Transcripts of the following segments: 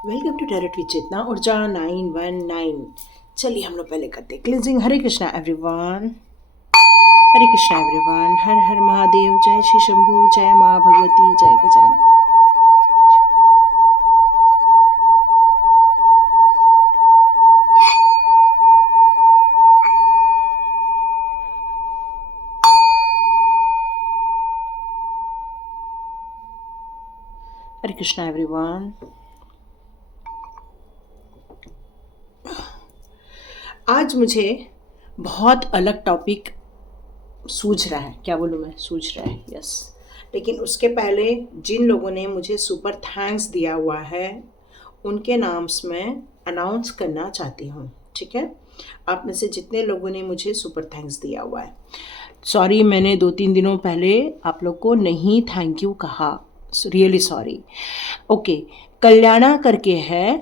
Welcome to direct with चेतना ऊर्जा 919। चलिए हम लोग पहले करते हैं क्लिनजिंग। हरे कृष्णा एवरीवन, हरे कृष्णा एवरीवन, हर हर महादेव, जय श्री शंभू, जय माँ भगवती, जय गजानन। हरे कृष्णा एवरीवन। आज मुझे बहुत अलग टॉपिक सूझ रहा है, क्या बोलूँ मैं, सूझ रहा है, यस। लेकिन उसके पहले जिन लोगों ने मुझे सुपर थैंक्स दिया हुआ है उनके नाम्स मैं अनाउंस करना चाहती हूँ, ठीक है। आप में से जितने लोगों ने मुझे सुपर थैंक्स दिया हुआ है, सॉरी मैंने 2-3 दिनों पहले आप लोग को नहीं थैंक यू कहा, रियली सॉरी। ओके, कल्याणा करके है,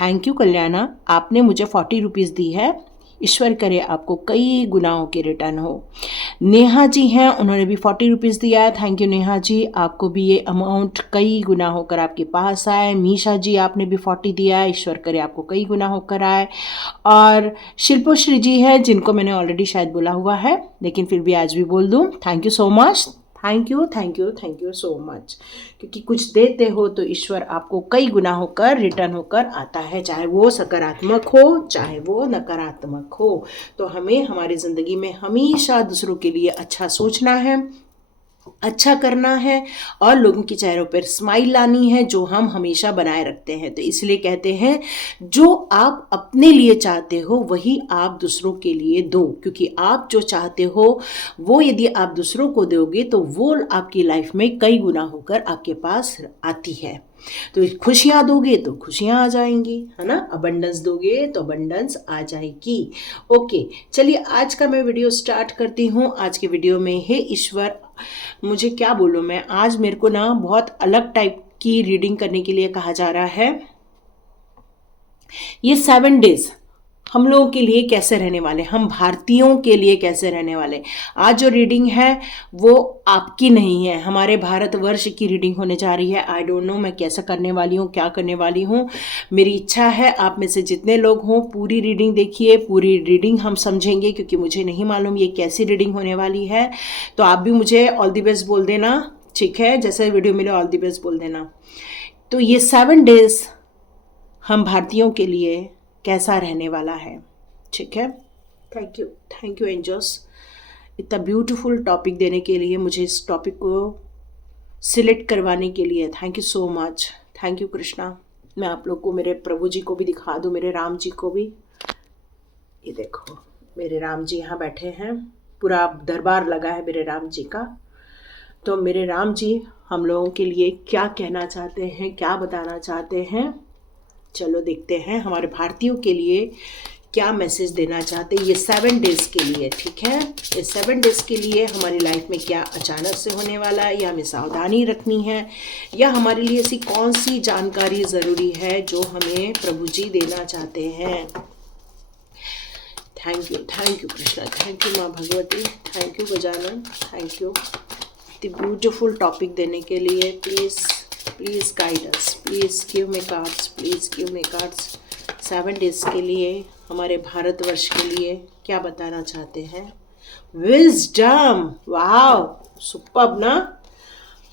थैंक यू कल्याणा, आपने मुझे 40 रुपीज़ दी है। ईश्वर करे आपको कई गुनाहों के रिटर्न हो। नेहा जी हैं, उन्होंने भी 40 रुपीज़ दिया है, थैंक यू नेहा जी, आपको भी ये अमाउंट कई गुना होकर आपके पास आए। मीशा जी आपने भी 40 दिया है, ईश्वर करे आपको कई गुना होकर आए। और शिल्पोश्री जी है, जिनको मैंने ऑलरेडी शायद बोला हुआ है, लेकिन फिर भी आज भी बोल दूँ, thank you so much, thank you thank you thank you so much. क्योंकि कुछ देते हो तो ईश्वर आपको कई गुना होकर रिटर्न होकर आता है, चाहे वो सकारात्मक हो चाहे वो नकारात्मक हो। तो हमें हमारी ज़िंदगी में हमेशा दूसरों के लिए अच्छा सोचना है, अच्छा करना है और लोगों के चेहरों पर स्माइल लानी है, जो हम हमेशा बनाए रखते हैं। तो इसलिए कहते हैं जो आप अपने लिए चाहते हो वही आप दूसरों के लिए दो, क्योंकि आप जो चाहते हो वो यदि आप दूसरों को दोगे तो वो आपकी लाइफ में कई गुना होकर आपके पास आती है। तो खुशियाँ दोगे तो खुशियाँ आ जाएंगी, है ना। अबंडेंस दोगे तो अबंडेंस आ जाएगी। ओके, चलिए आज का मैं वीडियो स्टार्ट करती हूँ। आज के वीडियो में हे ईश्वर, मुझे क्या बोलूँ मैं, आज मेरे को ना बहुत अलग टाइप की रीडिंग करने के लिए कहा जा रहा है। ये 7 डेज हम लोगों के लिए कैसे रहने वाले, हम भारतीयों के लिए कैसे रहने वाले। आज जो रीडिंग है वो आपकी नहीं है, हमारे भारतवर्ष की रीडिंग होने जा रही है। आई डोंट नो मैं कैसा करने वाली हूँ, क्या करने वाली हूँ। मेरी इच्छा है आप में से जितने लोग हों पूरी रीडिंग देखिए, पूरी रीडिंग हम समझेंगे, क्योंकि मुझे नहीं मालूम ये कैसी रीडिंग होने वाली है। तो आप भी मुझे ऑल द बेस्ट बोल देना, ठीक है, जैसे वीडियो मिले ऑल द बेस्ट बोल देना। तो ये 7 डेज हम भारतीयों के लिए कैसा रहने वाला है, ठीक है। थैंक यू एंजल्स, इतना ब्यूटीफुल टॉपिक देने के लिए, मुझे इस टॉपिक को सिलेक्ट करवाने के लिए thank you so much. Thank you Krishna. मैं आप लोग को मेरे प्रभु जी को भी दिखा दूँ, मेरे राम जी को भी। ये देखो मेरे राम जी यहाँ बैठे हैं, पूरा दरबार लगा है मेरे राम जी का। तो मेरे राम जी हम लोगों के लिए क्या कहना चाहते हैं, क्या बताना चाहते हैं, चलो देखते हैं। हमारे भारतीयों के लिए क्या मैसेज देना चाहते हैं ये 7 डेज के लिए, ठीक है। ये 7 डेज के लिए हमारी लाइफ में क्या अचानक से होने वाला है, या हमें सावधानी रखनी है, या हमारे लिए ऐसी कौन सी जानकारी ज़रूरी है जो हमें प्रभु जी देना चाहते हैं। Thank you Krishna, thank you माँ Bhagwati, thank you Gajanan, thank you the beautiful topic देने के लिए। Please guide us, please give me cards, please give me cards. 7 days के लिए हमारे भारतवर्ष के लिए क्या बताना चाहते हैं। विजडम, वाव, सुपर्ब ना।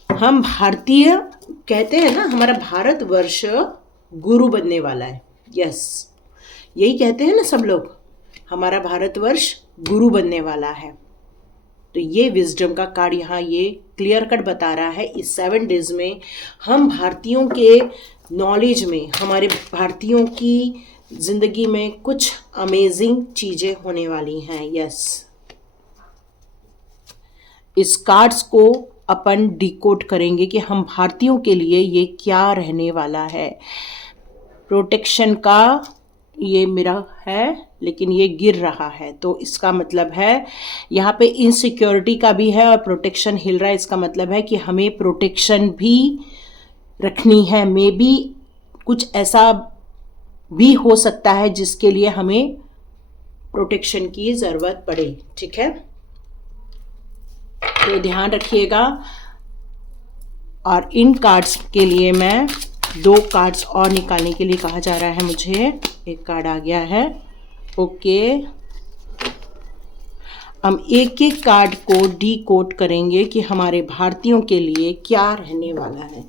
हम भारतीय कहते हैं ना, हमारा भारतवर्ष गुरु बनने वाला है, यस, यही कहते हैं ना सब लोग, हमारा भारतवर्ष गुरु बनने वाला है। तो ये विजडम का कार्ड यहाँ ये क्लियर कट बता रहा है, इस 7 डेज में हम भारतीयों के नॉलेज में, हमारे भारतीयों की ज़िंदगी में कुछ अमेजिंग चीज़ें होने वाली हैं, यस। इस कार्ड्स को अपन डिकोड करेंगे कि हम भारतीयों के लिए ये क्या रहने वाला है। प्रोटेक्शन का ये मेरा है, लेकिन ये गिर रहा है, तो इसका मतलब है यहाँ पे इनसिक्योरिटी का भी है और प्रोटेक्शन हिल रहा है। इसका मतलब है कि हमें प्रोटेक्शन भी रखनी है। मे बी कुछ ऐसा भी हो सकता है जिसके लिए हमें प्रोटेक्शन की ज़रूरत पड़े, ठीक है। तो ध्यान रखिएगा। और इन कार्ड्स के लिए मैं 2 कार्ड्स और निकालने के लिए कहा जा रहा है मुझे। एक कार्ड आ गया है। ओके, हम एक एक कार्ड को डीकोड करेंगे कि हमारे भारतीयों के लिए क्या रहने वाला है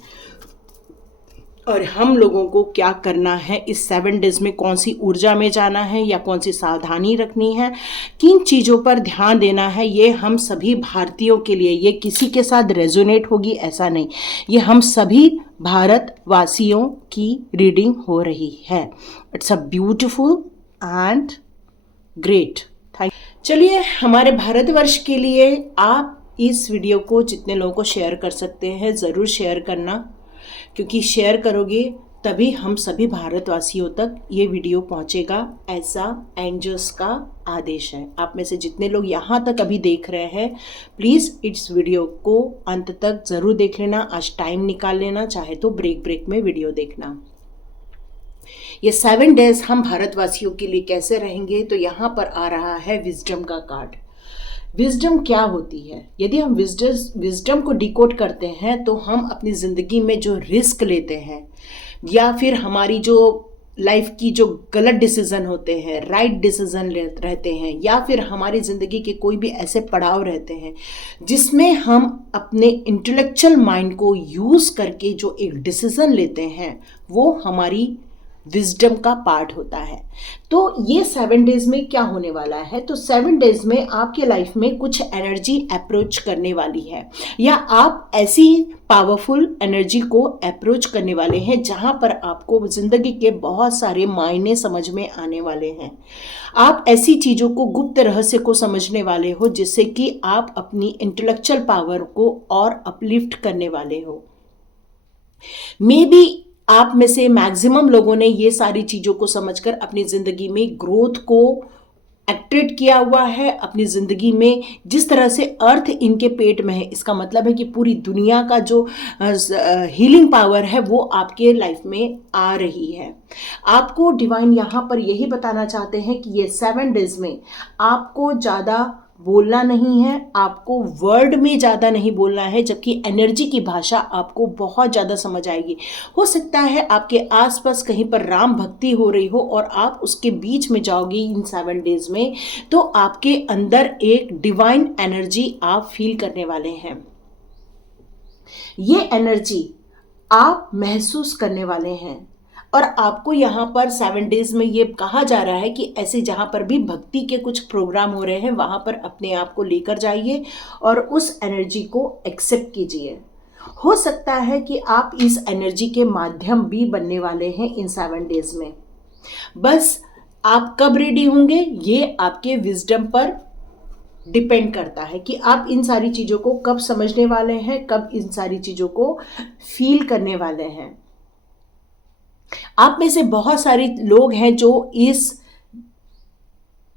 और हम लोगों को क्या करना है इस 7 डेज में। कौन सी ऊर्जा में जाना है या कौन सी सावधानी रखनी है, किन चीज़ों पर ध्यान देना है, ये हम सभी भारतीयों के लिए। ये किसी के साथ रेजोनेट होगी ऐसा नहीं, ये हम सभी भारतवासियों की रीडिंग हो रही है। It's a beautiful and great. Thank. चलिए, हमारे भारतवर्ष के लिए आप इस वीडियो को जितने लोगों को शेयर कर सकते हैं ज़रूर शेयर करना, क्योंकि शेयर करोगे तभी हम सभी भारतवासियों तक ये वीडियो पहुंचेगा, ऐसा एंजल्स का आदेश है। आप में से जितने लोग यहाँ तक अभी देख रहे हैं, प्लीज़ इस वीडियो को अंत तक ज़रूर देख लेना। आज टाइम निकाल लेना, चाहे तो ब्रेक में वीडियो देखना। ये 7 डेज हम भारतवासियों के लिए कैसे रहेंगे, तो यहाँ पर आ रहा है विजडम का कार्ड। विजडम क्या होती है? यदि हम विजडम को डिकोड करते हैं तो हम अपनी ज़िंदगी में जो रिस्क लेते हैं या फिर हमारी जो लाइफ की जो गलत डिसीज़न होते हैं, राइट डिसीज़न रहते हैं, या फिर हमारी ज़िंदगी के कोई भी ऐसे पड़ाव रहते हैं जिसमें हम अपने इंटेलेक्चुअल माइंड को यूज़ करके जो एक डिसीज़न लेते हैं, वो हमारी विजडम का पार्ट होता है। तो ये 7 डेज में क्या होने वाला है, तो 7 डेज में आपके लाइफ में कुछ एनर्जी अप्रोच करने वाली है, या आप ऐसी पावरफुल एनर्जी को अप्रोच करने वाले हैं जहां पर आपको जिंदगी के बहुत सारे मायने समझ में आने वाले हैं। आप ऐसी चीज़ों को, गुप्त रहस्य को समझने वाले हो जिससे कि आप अपनी इंटेलेक्चुअल पावर को और अपलिफ्ट करने वाले हो। मे बी आप में से मैक्सिमम लोगों ने ये सारी चीज़ों को समझकर अपनी ज़िंदगी में ग्रोथ को एक्टिवेट किया हुआ है। अपनी ज़िंदगी में जिस तरह से अर्थ इनके पेट में है, इसका मतलब है कि पूरी दुनिया का जो हीलिंग पावर है वो आपके लाइफ में आ रही है। आपको डिवाइन यहाँ पर यही बताना चाहते हैं कि ये 7 डेज में आपको ज़्यादा बोलना नहीं है, आपको वर्ड में ज़्यादा नहीं बोलना है, जबकि एनर्जी की भाषा आपको बहुत ज़्यादा समझ आएगी। हो सकता है आपके आसपास कहीं पर राम भक्ति हो रही हो और आप उसके बीच में जाओगे इन 7 डेज में, तो आपके अंदर एक डिवाइन एनर्जी आप फील करने वाले हैं। ये एनर्जी आप महसूस करने वाले हैं और आपको यहाँ पर 7 डेज में ये कहा जा रहा है कि ऐसे जहाँ पर भी भक्ति के कुछ प्रोग्राम हो रहे हैं वहाँ पर अपने आप को लेकर जाइए और उस एनर्जी को एक्सेप्ट कीजिए। हो सकता है कि आप इस एनर्जी के माध्यम भी बनने वाले हैं इन 7 डेज में। बस आप कब रेडी होंगे ये आपके विजडम पर डिपेंड करता है कि आप इन सारी चीज़ों को कब समझने वाले हैं, कब इन सारी चीज़ों को फील करने वाले हैं। आप में से बहुत सारे लोग हैं जो इस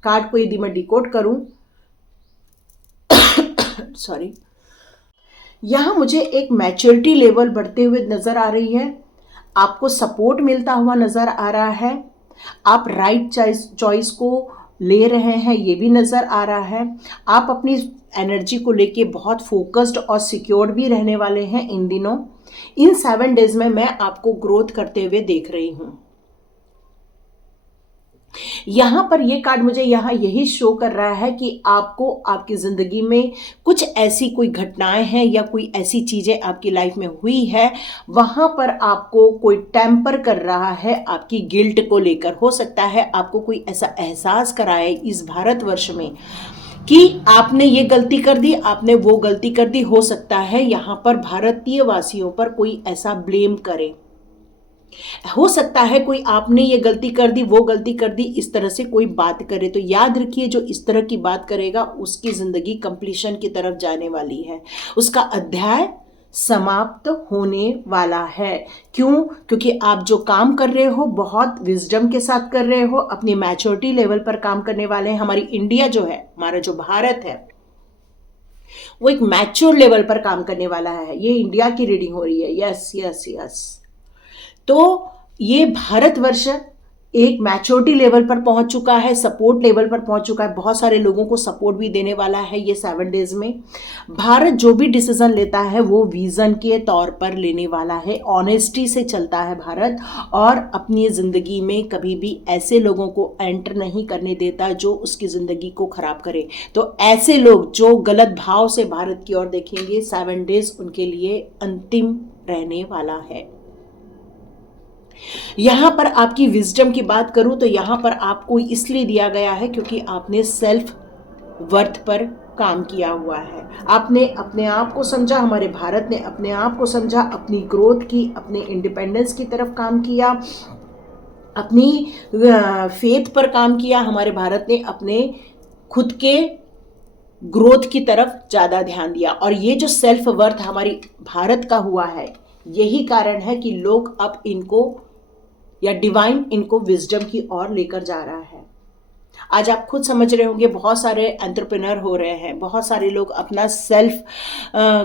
कार्ड को, यदि मैं डिकोड करूं सॉरी, यहां मुझे एक मैच्योरिटी लेवल बढ़ते हुए नजर आ रही है, आपको सपोर्ट मिलता हुआ नजर आ रहा है, आप राइट चॉइस को ले रहे हैं ये भी नजर आ रहा है। आप अपनी एनर्जी को लेके बहुत फोकस्ड और सिक्योर्ड भी रहने वाले हैं इन दिनों। इन 7 डेज में मैं आपको ग्रोथ करते हुए देख रही हूं। यहां पर ये कार्ड मुझे यहां यही शो कर रहा है कि आपको आपकी जिंदगी में कुछ ऐसी कोई घटनाएं हैं या कोई ऐसी चीजें आपकी लाइफ में हुई है, वहां पर आपको कोई टेम्पर कर रहा है आपकी गिल्ट को लेकर। हो सकता है आपको कोई ऐसा एहसास कराए इस भारतवर्ष में कि आपने ये गलती कर दी, आपने वो गलती कर दी। हो सकता है यहाँ पर भारतीय वासियों पर कोई ऐसा ब्लेम करे, हो सकता है कोई आपने ये गलती कर दी, वो गलती कर दी, इस तरह से कोई बात करे। तो याद रखिए, जो इस तरह की बात करेगा उसकी जिंदगी कंप्लीशन की तरफ जाने वाली है, उसका अध्याय समाप्त होने वाला है। क्यों? क्योंकि आप जो काम कर रहे हो बहुत विजडम के साथ कर रहे हो, अपनी मैच्योरिटी लेवल पर काम करने वाले हैं। हमारी इंडिया जो है, हमारा जो भारत है, वो एक मैच्योर लेवल पर काम करने वाला है। ये इंडिया की रीडिंग हो रही है। Yes yes yes. तो ये भारतवर्ष एक मैच्योरिटी लेवल पर पहुंच चुका है, सपोर्ट लेवल पर पहुंच चुका है, बहुत सारे लोगों को सपोर्ट भी देने वाला है ये 7 डेज में। भारत जो भी डिसीजन लेता है वो विजन के तौर पर लेने वाला है, ऑनेस्टी से चलता है भारत, और अपनी ज़िंदगी में कभी भी ऐसे लोगों को एंटर नहीं करने देता जो उसकी ज़िंदगी को ख़राब करे। तो ऐसे लोग जो गलत भाव से भारत की ओर देखेंगे, 7 डेज उनके लिए अंतिम रहने वाला है। यहां पर आपकी विजडम की बात करूं तो यहां पर आपको इसलिए दिया गया है क्योंकि आपने सेल्फ वर्थ पर काम किया हुआ है, आपने अपने आप को समझा, हमारे भारत ने अपने आप को समझा, अपनी ग्रोथ की, अपने इंडिपेंडेंस की तरफ काम किया, अपनी फेथ पर काम किया। हमारे भारत ने अपने खुद के ग्रोथ की तरफ ज़्यादा ध्यान दिया, और ये जो सेल्फ वर्थ हमारी भारत का हुआ है, यही कारण है कि लोग अब इनको, या डिवाइन इनको विजडम की ओर लेकर जा रहा है। आज आप खुद समझ रहे होंगे, बहुत सारे एंटरप्रेन्योर हो रहे हैं, बहुत सारे लोग अपना सेल्फ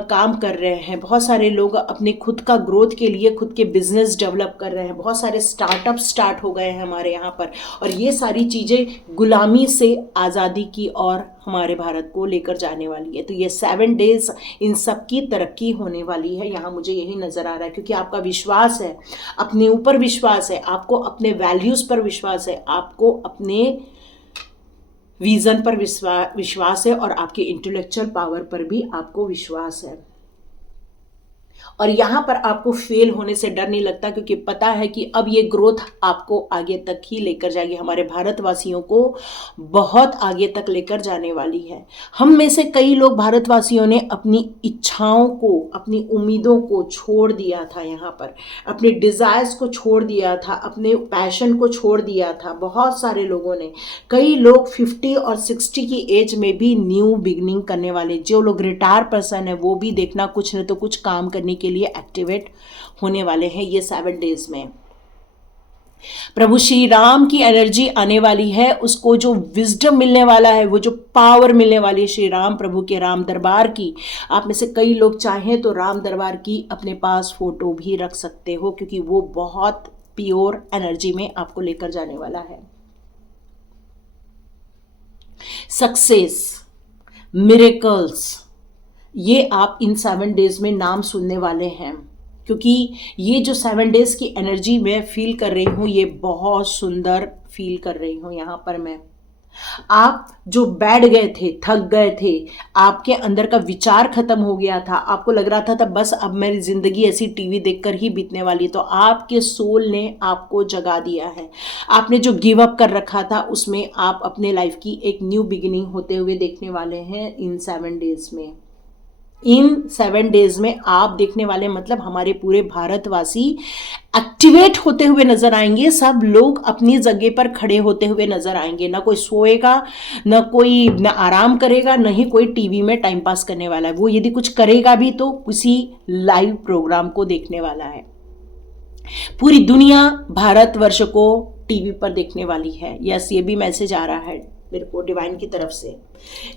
काम कर रहे हैं, बहुत सारे लोग अपने खुद का ग्रोथ के लिए खुद के बिजनेस डेवलप कर रहे हैं, बहुत सारे स्टार्टअप स्टार्ट हो गए हैं हमारे यहाँ पर, और ये सारी चीज़ें गुलामी से आज़ादी की ओर हमारे भारत को लेकर जाने वाली है। तो ये 7 डेज इन सब की तरक्की होने वाली है, यहाँ मुझे यही नज़र आ रहा है, क्योंकि आपका विश्वास है, अपने ऊपर विश्वास है, आपको अपने वैल्यूज़ पर विश्वास है, आपको अपने विजन पर विश्वास है, और आपके इंटेलेक्चुअल पावर पर भी आपको विश्वास है। और यहाँ पर आपको फेल होने से डर नहीं लगता, क्योंकि पता है कि अब ये ग्रोथ आपको आगे तक ही लेकर जाएगी, हमारे भारतवासियों को बहुत आगे तक लेकर जाने वाली है। हम में से कई लोग भारतवासियों ने अपनी इच्छाओं को, अपनी उम्मीदों को छोड़ दिया था, यहाँ पर अपने डिज़ायर्स को छोड़ दिया था, अपने पैशन को छोड़ दिया था। बहुत सारे लोगों ने, कई लोग 50 और 60 की एज में भी न्यू बिगनिंग करने वाले, जो लोग रिटायर पर्सन है वो भी देखना कुछ न तो कुछ काम करने के लिए एक्टिवेट होने वाले हैं ये 7 डेज में। प्रभु श्री राम की एनर्जी आने वाली है, उसको जो विजडम मिलने वाला है, वो जो पावर मिलने वाली है श्री राम प्रभु के राम दरबार की। आप में से कई लोग चाहें तो राम दरबार की अपने पास फोटो भी रख सकते हो, क्योंकि वो बहुत प्योर एनर्जी में आपको लेकर जाने वाला है। सक्सेस, मिरेकल्स, ये आप इन 7 डेज में नाम सुनने वाले हैं, क्योंकि ये जो 7 डेज की एनर्जी मैं फील कर रही हूँ, ये बहुत सुंदर फील कर रही हूँ। यहाँ पर मैं, आप जो बैठ गए थे, थक गए थे, आपके अंदर का विचार खत्म हो गया था, आपको लग रहा था बस अब मेरी जिंदगी ऐसी टीवी देखकर ही बीतने वाली, तो आपके सोल ने आपको जगा दिया है। आपने जो गिव अप कर रखा था, उसमें आप अपने लाइफ की एक न्यू बिगिनिंग होते हुए देखने वाले हैं इन 7 डेज में। इन 7 डेज में आप देखने वाले, मतलब हमारे पूरे भारतवासी एक्टिवेट होते हुए नजर आएंगे, सब लोग अपनी जगह पर खड़े होते हुए नजर आएंगे। ना कोई सोएगा, ना कोई ना आराम करेगा, ना ही कोई टीवी में टाइम पास करने वाला है। वो यदि कुछ करेगा भी तो किसी लाइव प्रोग्राम को देखने वाला है। पूरी दुनिया भारतवर्ष को टीवी पर देखने वाली है। यस, ये भी मैसेज आ रहा है मेरे को डिवाइन की तरफ से।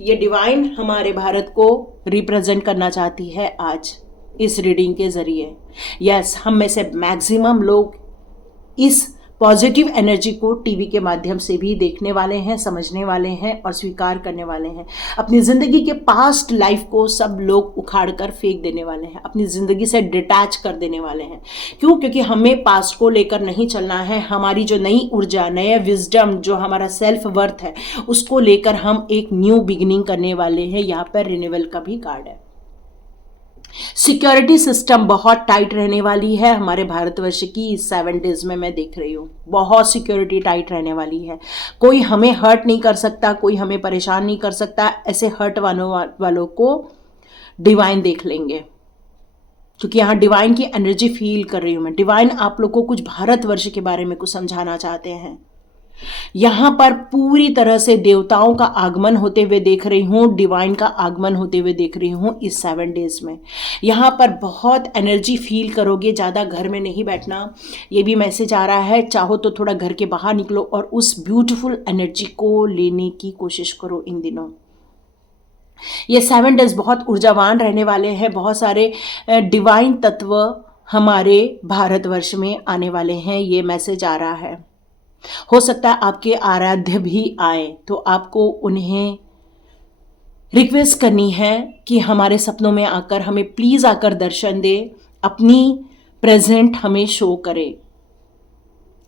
ये डिवाइन हमारे भारत को रिप्रेजेंट करना चाहती है आज इस रीडिंग के जरिए। यस, हम में से मैक्सिमम लोग इस पॉजिटिव एनर्जी को टीवी के माध्यम से भी देखने वाले हैं, समझने वाले हैं और स्वीकार करने वाले हैं। अपनी ज़िंदगी के पास्ट लाइफ को सब लोग उखाड़ कर फेंक देने वाले हैं, अपनी ज़िंदगी से डिटैच कर देने वाले हैं। क्यों? क्योंकि हमें पास्ट को लेकर नहीं चलना है। हमारी जो नई ऊर्जा, नया विजडम, जो हमारा सेल्फ वर्थ है, उसको लेकर हम एक न्यू बिगिनिंग करने वाले हैं। यहाँ पर रिन्यूअल का भी कार्ड है। सिक्योरिटी सिस्टम बहुत टाइट रहने वाली है हमारे भारतवर्ष की इस 7 डेज में। मैं देख रही हूँ बहुत सिक्योरिटी टाइट रहने वाली है। कोई हमें हर्ट नहीं कर सकता, कोई हमें परेशान नहीं कर सकता। ऐसे हर्ट वालों को डिवाइन देख लेंगे, क्योंकि यहाँ डिवाइन की एनर्जी फील कर रही हूँ मैं। डिवाइन आप लोग को कुछ भारतवर्ष के बारे में कुछ समझाना चाहते हैं। यहाँ पर पूरी तरह से देवताओं का आगमन होते हुए देख रही हूँ, डिवाइन का आगमन होते हुए देख रही हूँ इस 7 डेज में। यहाँ पर बहुत एनर्जी फील करोगे, ज़्यादा घर में नहीं बैठना, ये भी मैसेज आ रहा है। चाहो तो थोड़ा घर के बाहर निकलो और उस ब्यूटीफुल एनर्जी को लेने की कोशिश करो इन दिनों। ये 7 डेज बहुत ऊर्जावान रहने वाले हैं। बहुत सारे डिवाइन तत्व हमारे भारतवर्ष में आने वाले हैं, ये मैसेज आ रहा है। हो सकता है आपके आराध्य भी आए, तो आपको उन्हें रिक्वेस्ट करनी है कि हमारे सपनों में आकर हमें प्लीज आकर दर्शन दे, अपनी प्रेजेंट हमें शो करे।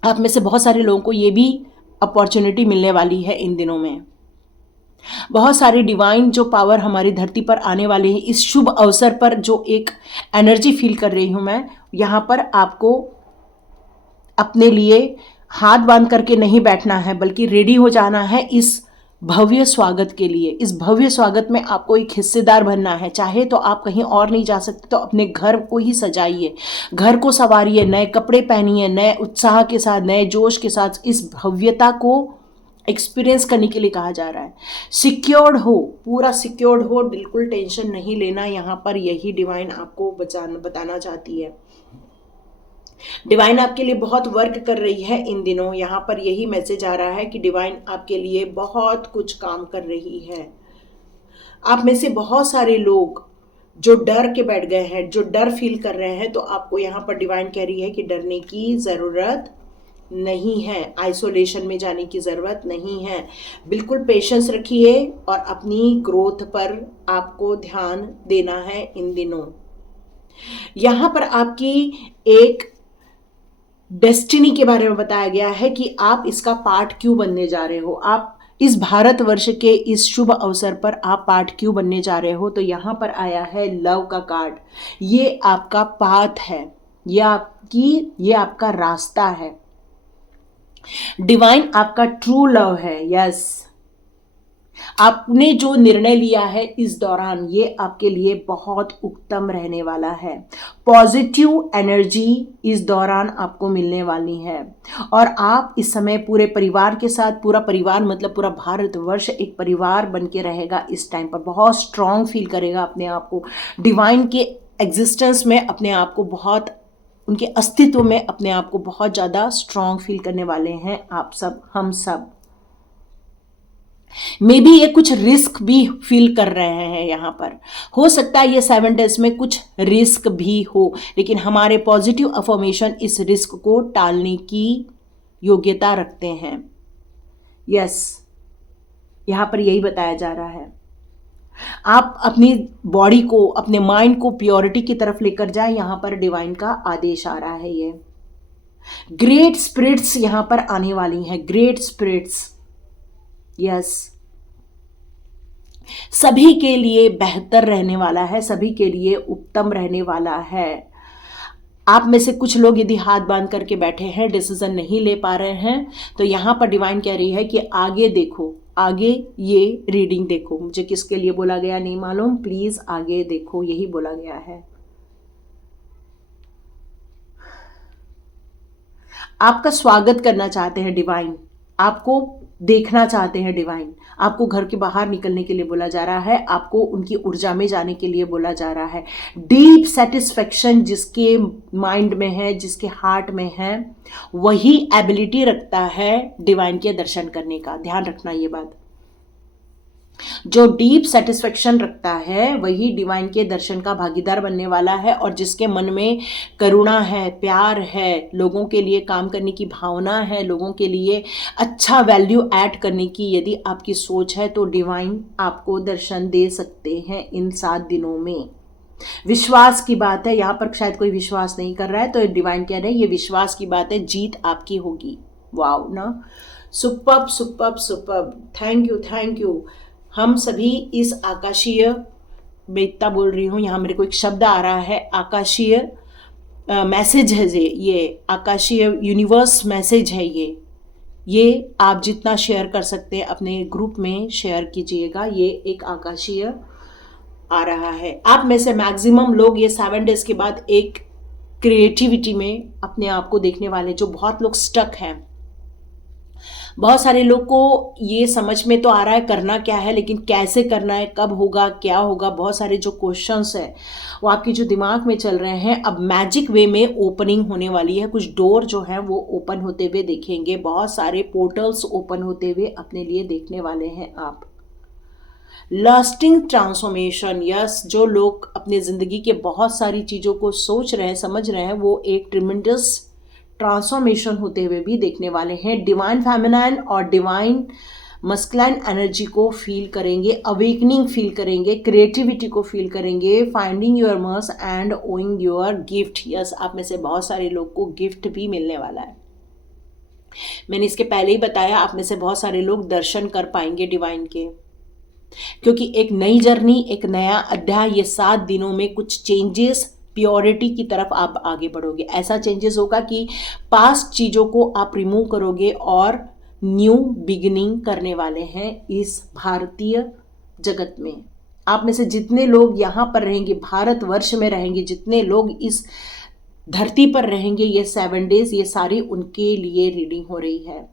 आप में से बहुत सारे लोगों को ये भी अपॉर्चुनिटी मिलने वाली है इन दिनों में। बहुत सारे डिवाइन जो पावर हमारी धरती पर आने वाले हैं इस शुभ अवसर पर, जो एक एनर्जी फील कर रही हूं मैं, यहां पर आपको अपने लिए हाथ बांध करके नहीं बैठना है, बल्कि रेडी हो जाना है इस भव्य स्वागत के लिए। इस भव्य स्वागत में आपको एक हिस्सेदार बनना है। चाहे तो आप कहीं और नहीं जा सकते तो अपने घर को ही सजाइए, घर को संवारिए, नए कपड़े पहनिए, नए उत्साह के साथ, नए जोश के साथ इस भव्यता को एक्सपीरियंस करने के लिए कहा जा रहा है। सिक्योर्ड हो, पूरा सिक्योर्ड हो, बिल्कुल टेंशन नहीं लेना। यहाँ पर यही डिवाइन आपको बताना चाहती है। डिवाइन आपके लिए बहुत वर्क कर रही है इन दिनों। यहाँ पर यही मैसेज आ रहा है कि डिवाइन आपके लिए बहुत कुछ काम कर रही है। आप में से बहुत सारे लोग जो डर के बैठ गए हैं, जो डर फील कर रहे हैं, तो आपको यहाँ पर डिवाइन कह रही है कि डरने की ज़रूरत नहीं है, आइसोलेशन में जाने की ज़रूरत नहीं है। बिल्कुल पेशेंस रखिए और अपनी ग्रोथ पर आपको ध्यान देना है इन दिनों। यहाँ पर आपकी एक डेस्टिनी के बारे में बताया गया है कि आप इसका पार्ट क्यों बनने जा रहे हो। आप इस भारतवर्ष के इस शुभ अवसर पर आप पार्ट क्यों बनने जा रहे हो। तो यहाँ पर आया है लव का कार्ड। ये आपका पाथ है, ये आपका रास्ता है। डिवाइन आपका ट्रू लव है। यस, आपने जो निर्णय लिया है इस दौरान ये आपके लिए बहुत उत्तम रहने वाला है। पॉजिटिव एनर्जी इस दौरान आपको मिलने वाली है और आप इस समय पूरे परिवार के साथ, पूरा परिवार मतलब पूरा भारतवर्ष एक परिवार बन के रहेगा। इस टाइम पर बहुत स्ट्रांग फील करेगा अपने आप को, डिवाइन के एग्जिस्टेंस में अपने आप को बहुत, उनके अस्तित्व में अपने आप को बहुत ज़्यादा स्ट्रांग फील करने वाले हैं आप सब, हम सब। मे बी ये कुछ रिस्क भी फील कर रहे हैं यहाँ पर। हो सकता है ये 7 डेज में कुछ रिस्क भी हो, लेकिन हमारे पॉजिटिव अफर्मेशन इस रिस्क को टालने की योग्यता रखते हैं। यस, यहाँ पर यही बताया जा रहा है। आप अपनी बॉडी को, अपने माइंड को प्योरिटी की तरफ लेकर जाए, यहाँ पर डिवाइन का आदेश आ रहा है। ये ग्रेट स्पिरिट्स यहाँ पर आने वाली हैं, ग्रेट स्पिरिट्स। यस, सभी के लिए बेहतर रहने वाला है, सभी के लिए उत्तम रहने वाला है। आप में से कुछ लोग यदि हाथ बांध करके बैठे हैं, डिसीजन नहीं ले पा रहे हैं, तो यहाँ पर डिवाइन कह रही है कि आगे देखो, आगे ये रीडिंग देखो। मुझे किसके लिए बोला गया नहीं मालूम, प्लीज आगे देखो, यही बोला गया है। आपका स्वागत करना चाहते हैं डिवाइन, आपको देखना चाहते हैं डिवाइन, आपको घर के बाहर निकलने के लिए बोला जा रहा है, आपको उनकी ऊर्जा में जाने के लिए बोला जा रहा है। डीप सेटिस्फेक्शन जिसके माइंड में है, जिसके हार्ट में है, वही एबिलिटी रखता है डिवाइन के दर्शन करने का। ध्यान रखना ये बात, जो डीप सेटिस्फेक्शन रखता है वही डिवाइन के दर्शन का भागीदार बनने वाला है। और जिसके मन में करुणा है, प्यार है, लोगों के लिए काम करने की भावना है, लोगों के लिए अच्छा वैल्यू ऐड करने की यदि आपकी सोच है, तो डिवाइन आपको दर्शन दे सकते हैं इन 7 दिनों में। विश्वास की बात है, यहाँ पर शायद कोई विश्वास नहीं कर रहा है, तो डिवाइन कह रहे हैं ये विश्वास की बात है, जीत आपकी होगी। वाओ ना, superb superb superb, thank you thank you. हम सभी इस आकाशीय, मैं इतना बोल रही हूँ, यहाँ मेरे को एक शब्द आ रहा है, आकाशीय मैसेज है ये आकाशीय यूनिवर्स मैसेज है ये आप जितना शेयर कर सकते हैं अपने ग्रुप में शेयर कीजिएगा। ये एक आकाशीय आ रहा है। आप में से मैक्सिमम लोग ये 7 डेज के बाद एक क्रिएटिविटी में अपने आप को देखने वाले, जो बहुत लोग स्टक हैं। बहुत सारे लोग को ये समझ में तो आ रहा है करना क्या है, लेकिन कैसे करना है, कब होगा, क्या होगा, बहुत सारे जो क्वेश्चंस है वो आपके जो दिमाग में चल रहे हैं, अब मैजिक वे में ओपनिंग होने वाली है। कुछ डोर जो है वो ओपन होते हुए देखेंगे, बहुत सारे पोर्टल्स ओपन होते हुए अपने लिए देखने वाले हैं आप। लास्टिंग ट्रांसफॉर्मेशन, यस, जो लोग अपने ज़िंदगी के बहुत सारी चीज़ों को सोच रहे हैं, समझ रहे हैं, वो एक ट्रिमेंडस ट्रांसफॉर्मेशन होते हुए भी देखने वाले हैं। डिवाइन फेमिनाइन और डिवाइन मस्कुलाइन एनर्जी को फील करेंगे, अवेकनिंग फील करेंगे, क्रिएटिविटी को फील करेंगे, finding your MERS and owing your gift. Yes, आप में से बहुत सारे लोग को गिफ्ट भी मिलने वाला है। मैंने इसके पहले ही बताया, आप में से बहुत सारे लोग दर्शन कर पाएंगे डिवाइन के, क्योंकि एक नई जर्नी, एक नया अध्याय, ये 7 दिनों में कुछ चेंजेस, प्योरिटी की तरफ आप आगे बढ़ोगे। ऐसा चेंजेस होगा कि पास्ट चीज़ों को आप रिमूव करोगे और न्यू बिगिनिंग करने वाले हैं इस भारतीय जगत में। आप में से जितने लोग यहाँ पर रहेंगे, भारतवर्ष में रहेंगे, जितने लोग इस धरती पर रहेंगे, ये 7 डेज, ये सारी उनके लिए रीडिंग हो रही है।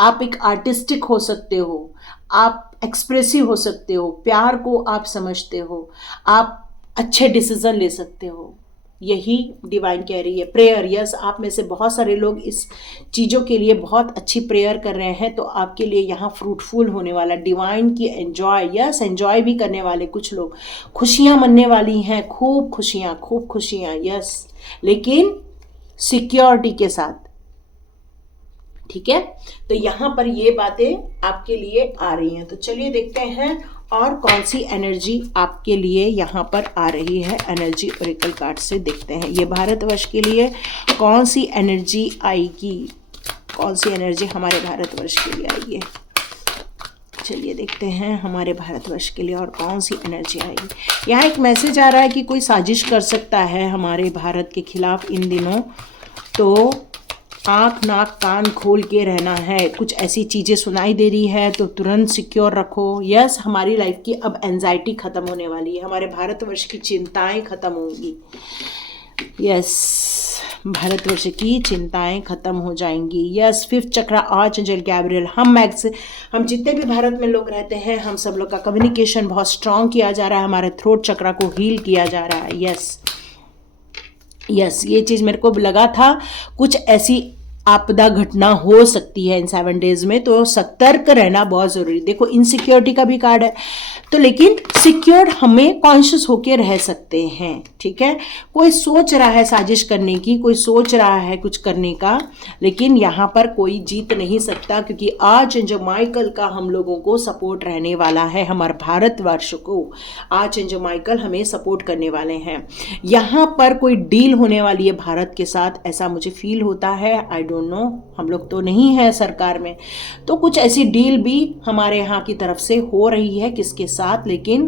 आप एक आर्टिस्टिक हो सकते हो, आप एक्सप्रेसिव हो सकते हो, प्यार को आप समझते हो, आप अच्छे डिसीजन ले सकते हो। यही डिवाइन कह रही है। प्रेयर, यस, आप में से बहुत सारे लोग इस चीज़ों के लिए बहुत अच्छी प्रेयर कर रहे हैं, तो आपके लिए यहाँ फ्रूटफुल होने वाला। डिवाइन की एंजॉय, यस, एंजॉय भी करने वाले कुछ लोग, खुशियाँ मनने वाली हैं, खूब खुशियाँ, यस, लेकिन सिक्योरिटी के साथ। ठीक है, तो यहाँ पर ये बातें आपके लिए आ रही हैं। तो चलिए देखते हैं और कौन सी एनर्जी आपके लिए यहाँ पर आ रही है। एनर्जी ओरेकल कार्ड से देखते हैं ये भारतवर्ष के लिए कौन सी एनर्जी आएगी, कौन सी एनर्जी हमारे भारतवर्ष के लिए आएगी। चलिए देखते हैं हमारे भारतवर्ष के लिए और कौन सी एनर्जी आएगी। यहाँ एक मैसेज आ रहा है कि कोई साजिश कर सकता है हमारे भारत के खिलाफ इन दिनों, तो आँख नाक कान खोल के रहना है। कुछ ऐसी चीज़ें सुनाई दे रही है तो तुरंत सिक्योर रखो। यस, हमारी लाइफ की अब एंजाइटी ख़त्म होने वाली है, हमारे भारतवर्ष की चिंताएं ख़त्म होंगी। यस, भारतवर्ष की चिंताएं ख़त्म हो जाएंगी। यस, 5th चक्र, आर्चएंजल गैब्रियल। हम जितने भी भारत में लोग रहते हैं, हम सब लोग का कम्युनिकेशन बहुत स्ट्रांग किया जा रहा है, हमारे थ्रोट चक्र को हील किया जा रहा है। यस, ये चीज़ मेरे को लगा था, कुछ ऐसी आपदा घटना हो सकती है इन 7 डेज में, तो सतर्क रहना बहुत ज़रूरी। देखो, इनसिक्योरिटी का भी कार्ड है, तो लेकिन सिक्योर हमें कॉन्शियस होके रह सकते हैं। ठीक है, कोई सोच रहा है साजिश करने की, कोई सोच रहा है कुछ करने का, लेकिन यहाँ पर कोई जीत नहीं सकता, क्योंकि आर्चएंजल माइकल का हम लोगों को सपोर्ट रहने वाला है। हमारे भारतवर्ष को आर्चएंजल माइकल हमें सपोर्ट करने वाले हैं। यहाँ पर कोई डील होने वाली है भारत के साथ, ऐसा मुझे फील होता है। आई डोंट नो, हम लोग तो नहीं है सरकार में, तो कुछ ऐसी डील भी हमारे यहाँ की तरफ से हो रही है, किसके साथ, लेकिन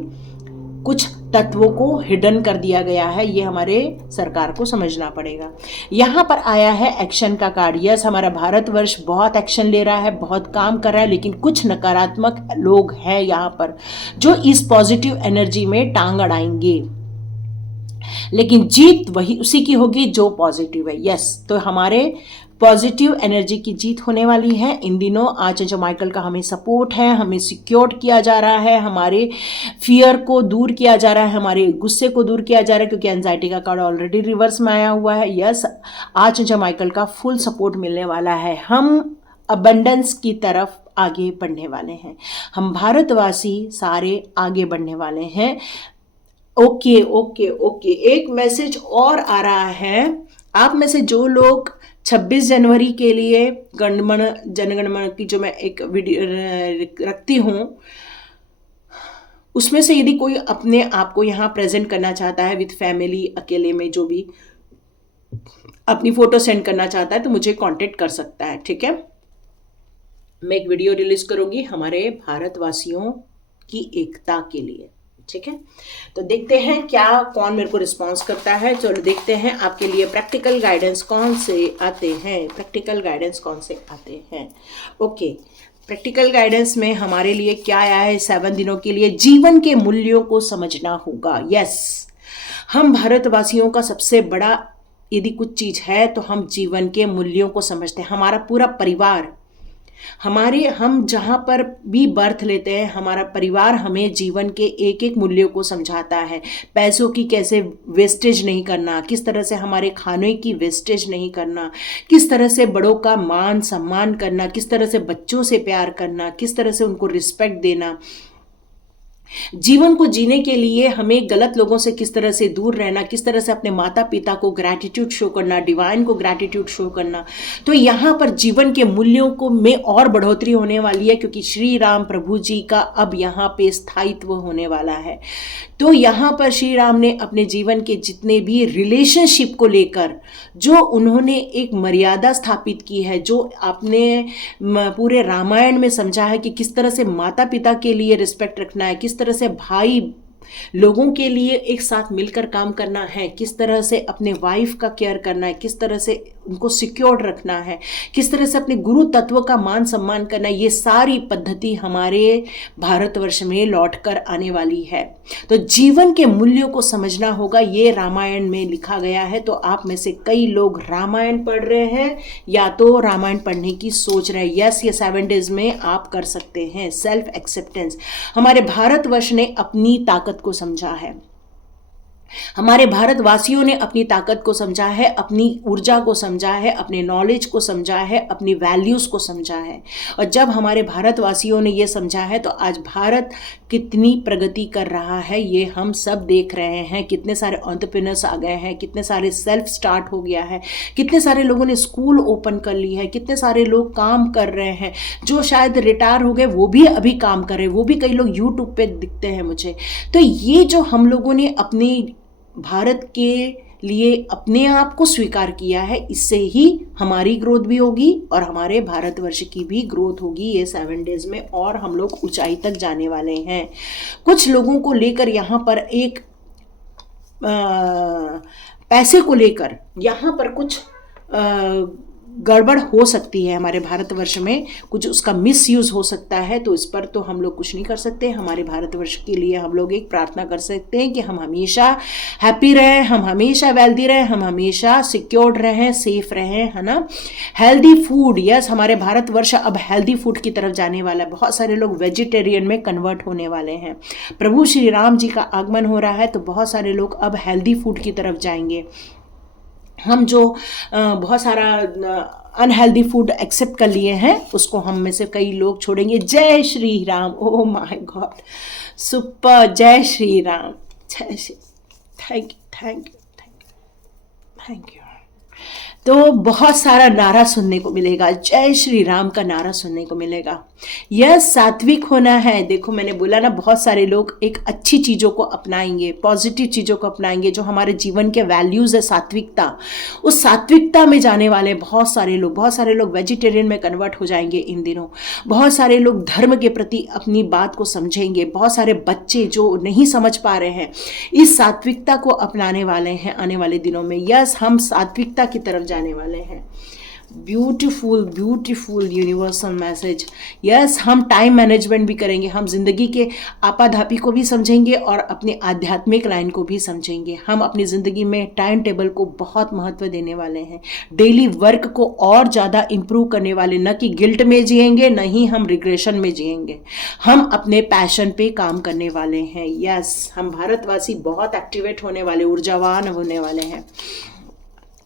कुछ तत्वों को हिडन कर दिया गया है, ये हमारे सरकार को समझना पड़ेगा। यहाँ पर आया है एक्शन का कार्ड। यस, हमारा भारतवर्ष बहुत एक्शन ले रहा है, बहुत काम कर रहा है, लेकिन कुछ नकारात्मक लोग हैं यहाँ पर जो इस पॉजिटिव एनर्जी में टांग अड़ाएंगे, लेकिन जीत वही उसी की होगी जो पॉजिटिव है। यस, तो हमारे पॉजिटिव एनर्जी की जीत होने वाली है इन दिनों। आर्चएंजल माइकल का हमें सपोर्ट है, हमें सिक्योर किया जा रहा है, हमारे फियर को दूर किया जा रहा है, हमारे गुस्से को दूर किया जा रहा है, क्योंकि एंजाइटी का कार्ड ऑलरेडी रिवर्स में आया हुआ है। यस, आर्चएंजल माइकल का फुल सपोर्ट मिलने वाला है। हम अबंडेंस की तरफ आगे बढ़ने वाले हैं, हम भारतवासी सारे आगे बढ़ने वाले हैं। ओके ओके ओके, एक मैसेज और आ रहा है। आप में से जो लोग 26 जनवरी के लिए जनगणमन की जो मैं एक वीडियो रखती हूँ, उसमें से यदि कोई अपने आप को यहाँ प्रेजेंट करना चाहता है विद फैमिली, अकेले में, जो भी अपनी फ़ोटो सेंड करना चाहता है, तो मुझे कांटेक्ट कर सकता है। ठीक है, मैं एक वीडियो रिलीज करूँगी हमारे भारतवासियों की एकता के लिए। ठीक है, तो देखते हैं क्या कौन मेरे को रिस्पॉन्स करता है। चलो देखते हैं आपके लिए प्रैक्टिकल गाइडेंस कौन से आते हैं, प्रैक्टिकल गाइडेंस कौन से आते हैं। ओके, प्रैक्टिकल गाइडेंस में हमारे लिए क्या आया है 7 दिनों के लिए। जीवन के मूल्यों को समझना होगा। यस, हम भारतवासियों का सबसे बड़ा यदि कुछ चीज़ है तो हम जीवन के मूल्यों को समझते हैं। हमारा पूरा परिवार, हम जहाँ पर भी बर्थ लेते हैं, हमारा परिवार हमें जीवन के एक एक मूल्यों को समझाता है। पैसों की कैसे वेस्टेज नहीं करना, किस तरह से हमारे खाने की वेस्टेज नहीं करना, किस तरह से बड़ों का मान सम्मान करना, किस तरह से बच्चों से प्यार करना, किस तरह से उनको रिस्पेक्ट देना, जीवन को जीने के लिए हमें गलत लोगों से किस तरह से दूर रहना, किस तरह से अपने माता पिता को ग्रैटिट्यूड शो करना, डिवाइन को ग्रैटिट्यूड शो करना। तो यहाँ पर जीवन के मूल्यों को में और बढ़ोतरी होने वाली है, क्योंकि श्री राम प्रभु जी का अब यहाँ पे स्थायित्व होने वाला है। तो यहाँ पर श्री राम ने अपने जीवन के जितने भी रिलेशनशिप को लेकर जो उन्होंने एक मर्यादा स्थापित की है, जो आपने पूरे रामायण में समझा है कि किस तरह से माता पिता के लिए रिस्पेक्ट रखना है, किस तरह से भाई लोगों के लिए एक साथ मिलकर काम करना है, किस तरह से अपने वाइफ का केयर करना है, किस तरह से उनको सिक्योर रखना है, किस तरह से अपने गुरु तत्व का मान सम्मान करना है, ये सारी पद्धति हमारे भारतवर्ष में लौट कर आने वाली है। तो जीवन के मूल्यों को समझना होगा, ये रामायण में लिखा गया है। तो आप में से कई लोग रामायण पढ़ रहे हैं या तो रामायण पढ़ने की सोच रहे हैं। यस, ये 7 डेज में आप कर सकते हैं। सेल्फ एक्सेप्टेंस, हमारे भारतवर्ष ने अपनी ताकत को समझा है, हमारे भारतवासियों ने अपनी ताकत को समझा है, अपनी ऊर्जा को समझा है, अपने नॉलेज को समझा है, अपनी वैल्यूज़ को समझा है। और जब हमारे भारतवासियों ने ये समझा है तो आज भारत कितनी प्रगति कर रहा है ये हम सब देख रहे हैं। कितने सारे एंटरप्रेन्योर्स आ गए हैं, कितने सारे सेल्फ स्टार्ट हो गया है, कितने सारे लोगों ने स्कूल ओपन कर ली है, कितने सारे लोग काम कर रहे हैं, जो शायद रिटायर हो गए वो भी अभी काम कर रहे हैं, वो भी कई लोग यूट्यूब पे दिखते हैं मुझे। तो ये जो हम लोगों ने अपनी भारत के लिए अपने आप को स्वीकार किया है, इससे ही हमारी ग्रोथ भी होगी और हमारे भारतवर्ष की भी ग्रोथ होगी ये 7 डेज में, और हम लोग ऊंचाई तक जाने वाले हैं। कुछ लोगों को लेकर यहाँ पर एक पैसे को लेकर यहाँ पर कुछ गड़बड़ हो सकती है, हमारे भारतवर्ष में कुछ उसका मिसयूज हो सकता है। तो इस पर तो हम लोग कुछ नहीं कर सकते। हमारे भारतवर्ष के लिए हम लोग एक प्रार्थना कर सकते हैं कि हम हमेशा हैप्पी रहें, हम हमेशा वेल्दी रहें, हम हमेशा सिक्योर्ड रहें, सेफ रहें, है ना। हेल्दी फूड, यस, हमारे भारतवर्ष अब हेल्दी फूड की तरफ जाने वाला है। बहुत सारे लोग वेजिटेरियन में कन्वर्ट होने वाले हैं। प्रभु श्री राम जी का आगमन हो रहा है तो बहुत सारे लोग अब हेल्दी फूड की तरफ जाएंगे। हम जो बहुत सारा अनहेल्दी फूड एक्सेप्ट कर लिए हैं उसको हम में से कई लोग छोड़ेंगे। जय Shri Ram, oh my God, super, जय श्री राम, जय Shri, thank you, thank you, thank you, thank you. तो बहुत सारा नारा सुनने को मिलेगा, जय श्री राम का नारा सुनने को मिलेगा। यह सात्विक होना है। देखो मैंने बोला ना, बहुत सारे लोग एक अच्छी चीज़ों को अपनाएंगे, पॉजिटिव चीज़ों को अपनाएंगे, जो हमारे जीवन के वैल्यूज़ है, सात्विकता, उस सात्विकता में जाने वाले बहुत सारे लोग वेजिटेरियन में कन्वर्ट हो जाएंगे इन दिनों। बहुत सारे लोग धर्म के प्रति अपनी बात को समझेंगे। बहुत सारे बच्चे जो नहीं समझ पा रहे हैं इस सात्विकता को अपनाने वाले हैं आने वाले दिनों में। यस, हम सात्विकता की तरफ जाने वाले हैं। Beautiful beautiful universal message. Yes, हम टाइम मैनेजमेंट भी करेंगे, हम जिंदगी के आपाधापी को भी समझेंगे और अपने आध्यात्मिक लाइन को भी समझेंगे। हम अपनी ज़िंदगी में टाइम टेबल को बहुत महत्व देने वाले हैं, डेली वर्क को और ज़्यादा इम्प्रूव करने वाले, न कि गिल्ट में जिएंगे, न ही हम रिग्रेशन में जिएंगे। हम अपने पैशन पे काम करने वाले हैं। यस, हम भारतवासी बहुत एक्टिवेट होने वाले, ऊर्जावान होने वाले हैं।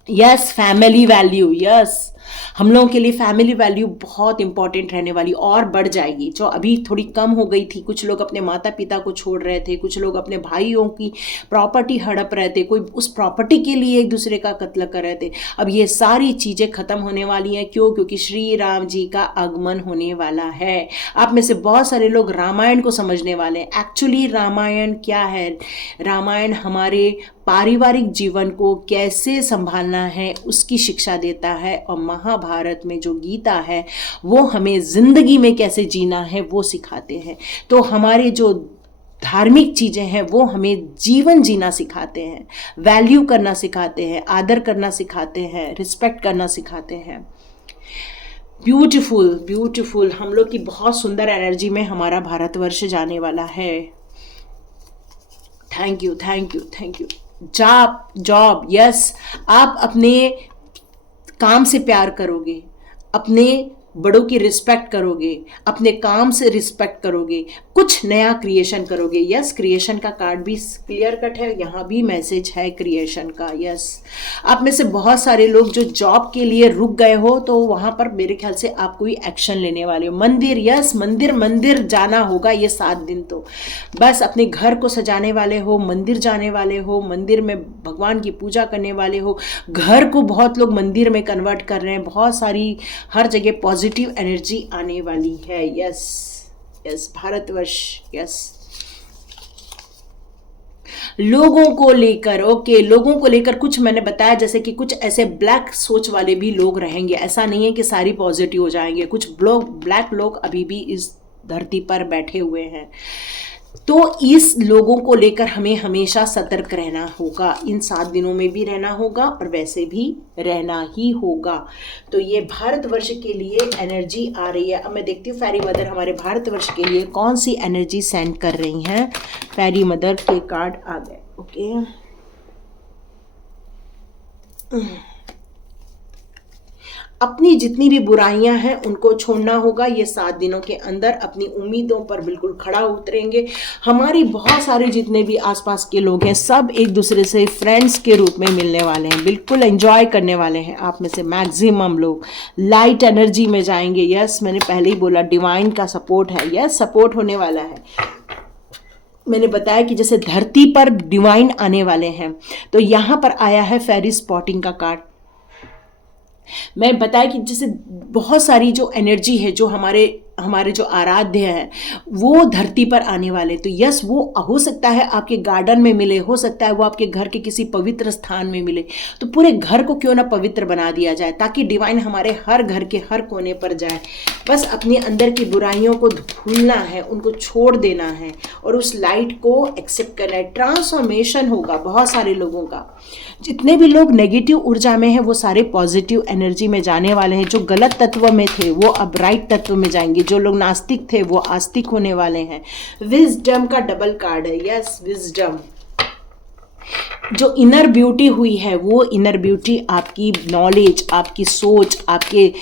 यस, फैमिली वैल्यू, यस, हम लोगों के लिए फैमिली वैल्यू बहुत इंपॉर्टेंट रहने वाली और बढ़ जाएगी, जो अभी थोड़ी कम हो गई थी। कुछ लोग अपने माता पिता को छोड़ रहे थे, कुछ लोग अपने भाइयों की प्रॉपर्टी हड़प रहे थे, कोई उस प्रॉपर्टी के लिए एक दूसरे का कत्ल कर रहे थे। अब ये सारी चीज़ें खत्म होने वाली हैं। क्यों? क्योंकि श्री राम जी का आगमन होने वाला है। आप में से बहुत सारे लोग रामायण को समझने वाले हैं। एक्चुअली रामायण क्या है? रामायण हमारे पारिवारिक जीवन को कैसे संभालना है उसकी शिक्षा देता है, और महाभारत में जो गीता है वो हमें जिंदगी में कैसे जीना है वो सिखाते हैं। तो हमारे जो धार्मिक चीज़ें हैं वो हमें जीवन जीना सिखाते हैं, वैल्यू करना सिखाते हैं, आदर करना सिखाते हैं, रिस्पेक्ट करना सिखाते हैं। ब्यूटीफुल ब्यूटीफुल, हम लोग की बहुत सुंदर एनर्जी में हमारा भारतवर्ष जाने वाला है। Thank you, thank you, thank you. Job, yes, आप अपने काम से प्यार करोगे, अपने बड़ों की रिस्पेक्ट करोगे, अपने काम से रिस्पेक्ट करोगे, कुछ नया क्रिएशन करोगे। यस, क्रिएशन का कार्ड भी क्लियर कट है, यहाँ भी मैसेज है क्रिएशन का। यस, आप में से बहुत सारे लोग जो जॉब के लिए रुक गए हो, तो वहाँ पर मेरे ख्याल से आप कोई एक्शन लेने वाले हो। मंदिर, यस, मंदिर मंदिर जाना होगा ये 7 दिन। तो बस अपने घर को सजाने वाले हो, मंदिर जाने वाले हो, मंदिर में भगवान की पूजा करने वाले हो। घर को बहुत लोग मंदिर में कन्वर्ट कर रहे हैं, बहुत सारी हर जगह पॉजिटिव एनर्जी आने वाली है। Yes yes, Bharatvarsh. यस, लोगों को लेकर, ओके, लोगों को लेकर कुछ मैंने बताया, जैसे कि कुछ ऐसे ब्लैक सोच वाले भी लोग रहेंगे। ऐसा नहीं है कि सारी पॉजिटिव हो जाएंगे, कुछ ब्लैक लोग अभी भी इस धरती पर बैठे हुए हैं। तो इस लोगों को लेकर हमें हमेशा सतर्क रहना होगा। इन 7 दिनों में भी रहना होगा और वैसे भी रहना ही होगा। तो ये भारतवर्ष के लिए एनर्जी आ रही है। अब मैं देखती हूँ फेरी मदर हमारे भारतवर्ष के लिए कौन सी एनर्जी सेंड कर रही हैं। फेरी मदर के कार्ड आ गए। ओके, अपनी जितनी भी बुराइयां हैं उनको छोड़ना होगा। ये 7 दिनों के अंदर अपनी उम्मीदों पर बिल्कुल खड़ा उतरेंगे। हमारी बहुत सारे जितने भी आसपास के लोग हैं, सब एक दूसरे से फ्रेंड्स के रूप में मिलने वाले हैं, बिल्कुल एंजॉय करने वाले हैं। आप में से मैक्सिमम लोग लाइट एनर्जी में जाएंगे। यस, मैंने पहले ही बोला डिवाइन का सपोर्ट है। यस, सपोर्ट होने वाला है। मैंने बताया कि जैसे धरती पर डिवाइन आने वाले हैं, तो यहाँ पर आया है फेरी स्पॉटिंग का कार्ड। मैं बताया कि जैसे बहुत सारी जो एनर्जी है, जो हमारे जो आराध्य हैं, वो धरती पर आने वाले। तो यस, वो हो सकता है आपके गार्डन में मिले, हो सकता है वो आपके घर के किसी पवित्र स्थान में मिले। तो पूरे घर को क्यों ना पवित्र बना दिया जाए, ताकि डिवाइन हमारे हर घर के हर कोने पर जाए। बस अपने अंदर की बुराइयों को भूलना है, उनको छोड़ देना है और उस लाइट को एक्सेप्ट करना है। ट्रांसफॉर्मेशन होगा बहुत सारे लोगों का। जितने भी लोग नेगेटिव ऊर्जा में हैं, वो सारे पॉजिटिव एनर्जी में जाने वाले हैं। जो गलत तत्व में थे वो अब राइट तत्व में जाएंगे। जो लोग नास्तिक थे वो आस्तिक होने वाले हैं। विजडम का डबल कार्ड है। Yes, wisdom. जो इनर ब्यूटी हुई है, वो इनर ब्यूटी आपकी नॉलेज, आपकी सोच, आपके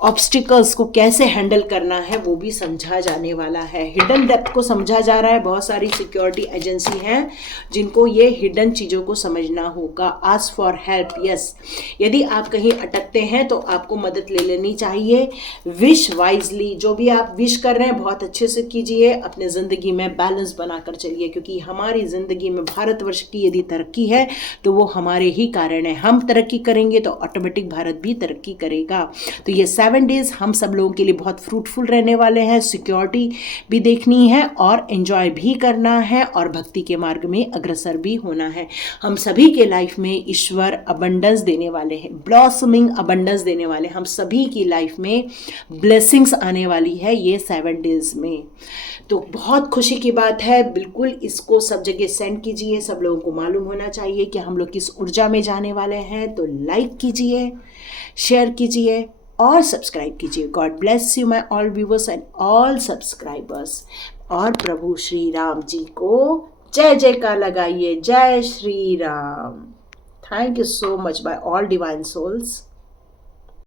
ऑब्स्टिकल्स को कैसे हैंडल करना है वो भी समझा जाने वाला है। हिडन डेप्थ को समझा जा रहा है। बहुत सारी सिक्योरिटी एजेंसी हैं जिनको ये हिडन चीज़ों को समझना होगा। Ask for help. यस, यदि आप कहीं अटकते हैं तो आपको मदद ले लेनी चाहिए। Wish wisely. जो भी आप विश कर रहे हैं बहुत अच्छे से कीजिए। अपने ज़िंदगी में बैलेंस बनाकर चलिए, क्योंकि हमारी ज़िंदगी में भारतवर्ष की यदि तरक्की है तो वो हमारे ही कारण है। हम तरक्की करेंगे तो ऑटोमेटिक भारत भी तरक्की करेगा। तो ये 7 डेज हम सब लोगों के लिए बहुत फ्रूटफुल रहने वाले हैं। सिक्योरिटी भी देखनी है और एंजॉय भी करना है और भक्ति के मार्ग में अग्रसर भी होना है। हम सभी के लाइफ में ईश्वर अबंडेंस देने वाले हैं, ब्लॉसमिंग अबंडेंस देने वाले। हम सभी की लाइफ में ब्लेसिंग्स आने वाली है ये 7 डेज में। तो बहुत खुशी की बात है। बिल्कुल इसको सब जगह सेंड कीजिए। सब लोगों को मालूम होना चाहिए कि हम लोग किस ऊर्जा में जाने वाले हैं। तो लाइक कीजिए, शेयर कीजिए और सब्सक्राइब कीजिए। God bless you my all viewers and all subscribers. और प्रभु श्री राम जी को जय जयकार लगाइए। जय Shri Ram. Thank you so much by all divine souls.